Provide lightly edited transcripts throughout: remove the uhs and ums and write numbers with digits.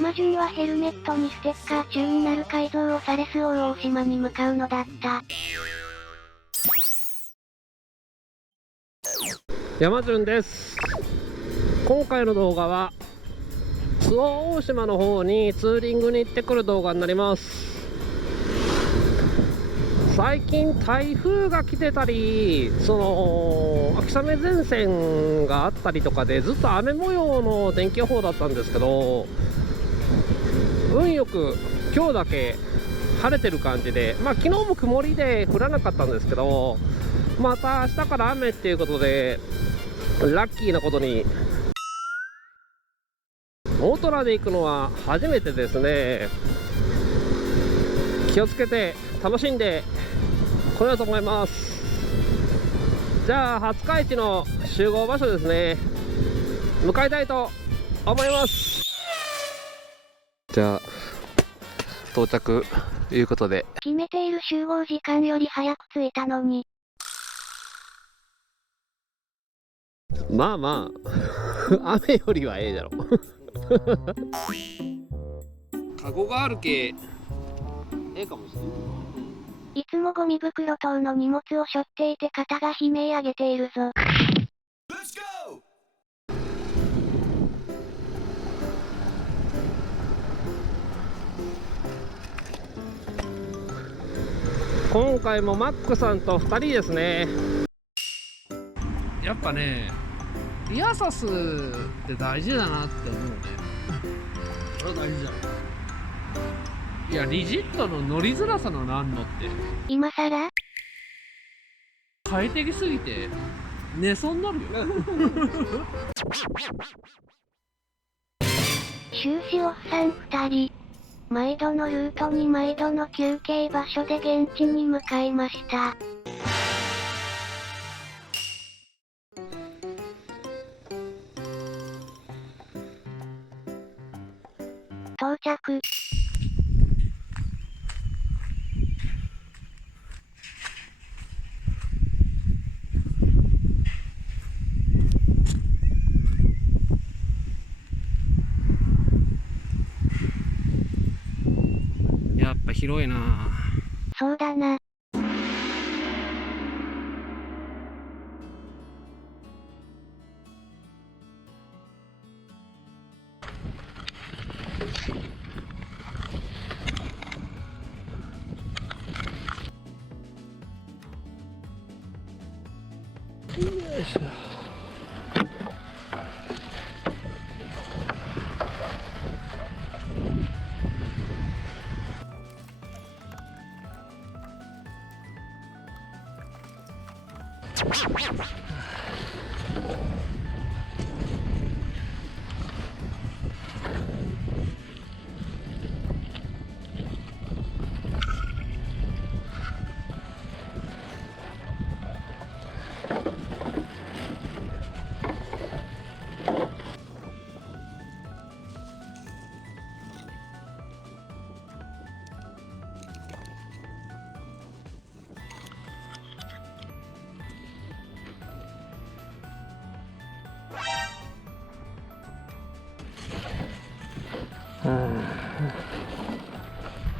山順はヘルメットにステッカー中になる改造をされ周防大島に向かうのだった。山順です。今回の動画は周防大島の方にツーリングに行ってくる動画になります。最近台風が来てたり、秋雨前線があったりとかでずっと雨模様の天気予報だったんですけど、運よく今日だけ晴れてる感じで、昨日も曇りで降らなかったんですけど、また明日から雨っていうことでラッキーなことに大空で行くのは初めてですね。気をつけて楽しんで来ようと思います。じゃあ廿日市の集合場所ですね、向かいたいと思います。じゃあ到着ということで、決めている集合時間より早く着いたのに。雨よりはええだろカゴがあるけええかもしれない。いつもゴミ袋等の荷物を背負っていて肩が悲鳴上げているぞ。今回もマックさんと2人ですね。やっぱね、リアサスって大事だなって思うね。それは大事じゃん。いや、リジットの乗りづらさのなんのって今さら快適すぎて寝そうになるよ終始おっさん2人。毎度のルートに毎度の休憩場所で現地に向かいました。到着。やっぱ広いな。そうだな。よいしょ。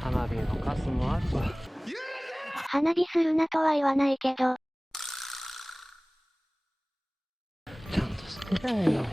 花火のカスもあるわ。花火するなとは言わないけど。ちゃんとしてたよ。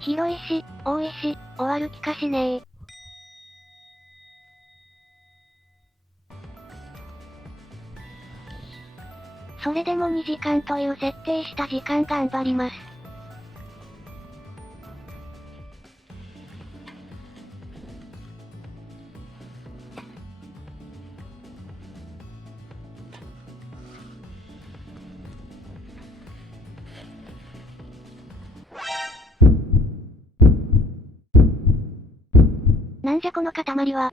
広いし、多いし、終わる気かしねえ。それでも2時間という設定した時間頑張ります。なんじゃこの塊は。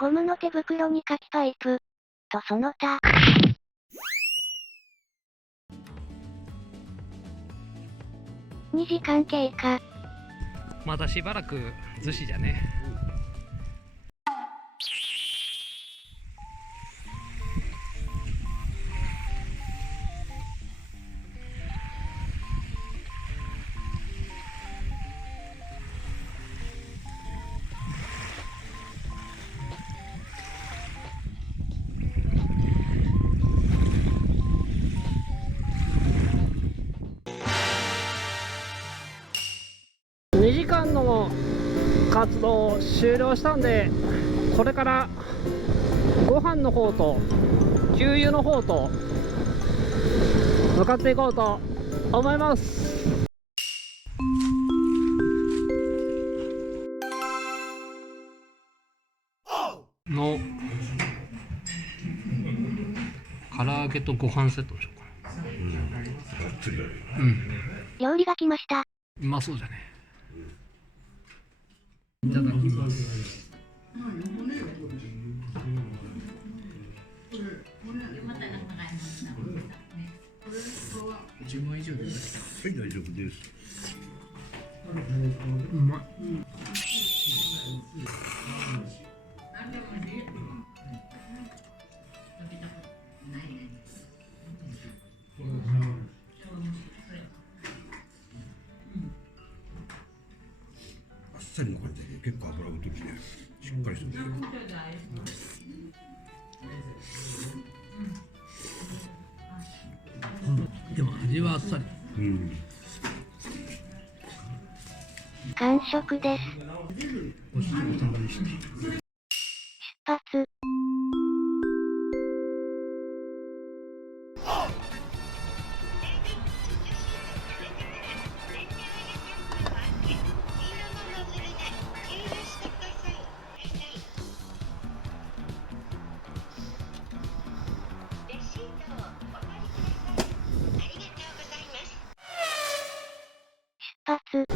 ゴムの手袋にカキパイプ。とその他。2時間経過。まだしばらく逗子じゃね。2時間の活動終了したんで、これからご飯の方と給油の方と向かっていこうと思います。の唐揚げとご飯セットでしょうか。料理が来ました。うまそうじゃね。いただきます。10万以上です。はい、大丈夫です。うまい。あっさりの感じで結構油を取ってね、しっかりするんですよ。でも味はあっさり。完食です。ごちそうさまでした。出発。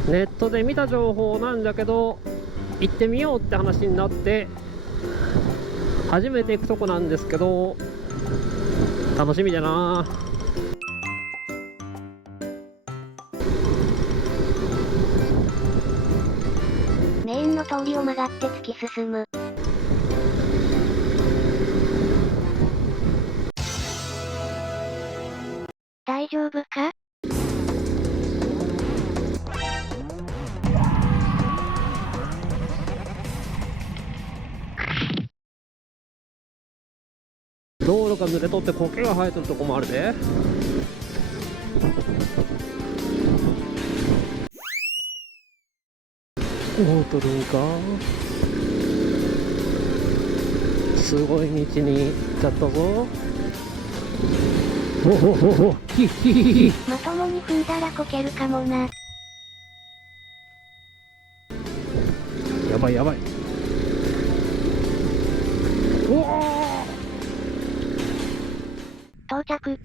ネットで見た情報なんだけど、行ってみようって話になって初めて行くとこなんですけど、楽しみだな。メインの通りを曲がって突き進む。大丈夫か？道路が濡れとって苔が生えてるとこもあるで。おとるんか。すごい道に行っちゃったぞ。おほほほ、ヒッヒヒヒ。まともに踏んだらこけるかもな。やばいやばい。おお。到着。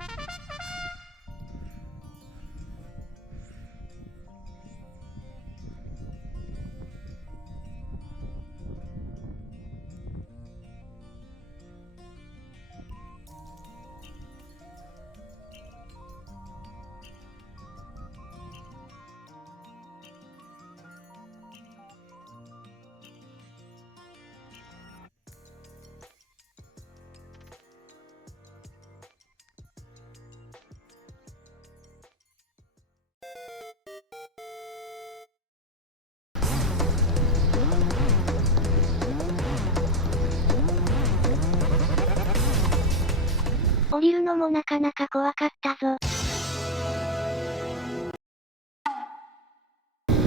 降りるのもなかなか怖かったぞ。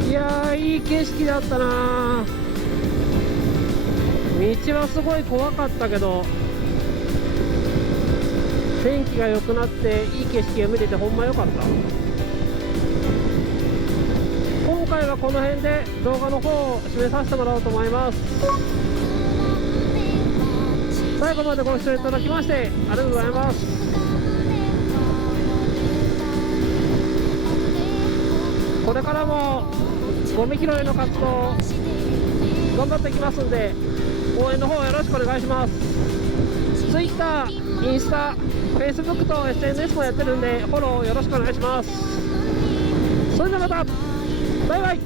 いやー、いい景色だったな。道はすごい怖かったけど、天気が良くなっていい景色が見れてほんま良かった。今回はこの辺で動画の方を締めさせてもらおうと思います。最後までご視聴いただきましてありがとうございます。これからもゴミ拾いの活動頑張っていきますんで、応援の方よろしくお願いします。 Twitter、インスタ、Facebook と SNS もやってるんでフォローよろしくお願いします。それではまた、バイバイ。